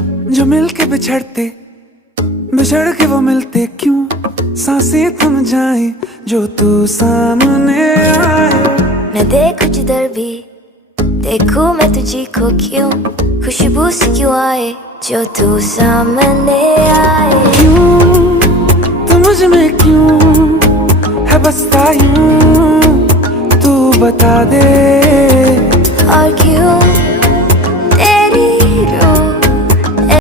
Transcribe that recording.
जो मिलके बिछड़ते, बिछड़ के वो मिलते क्यों, सांसें थम जाए जो तू सामने आए। मैं देखूं जिधर भी, देखूं मैं तुझी को क्यों, खुशबू से क्यों आए जो तू सामने आए। क्यों तू मुझ में क्यों है बसता यूं, तू बता दे। और क्यों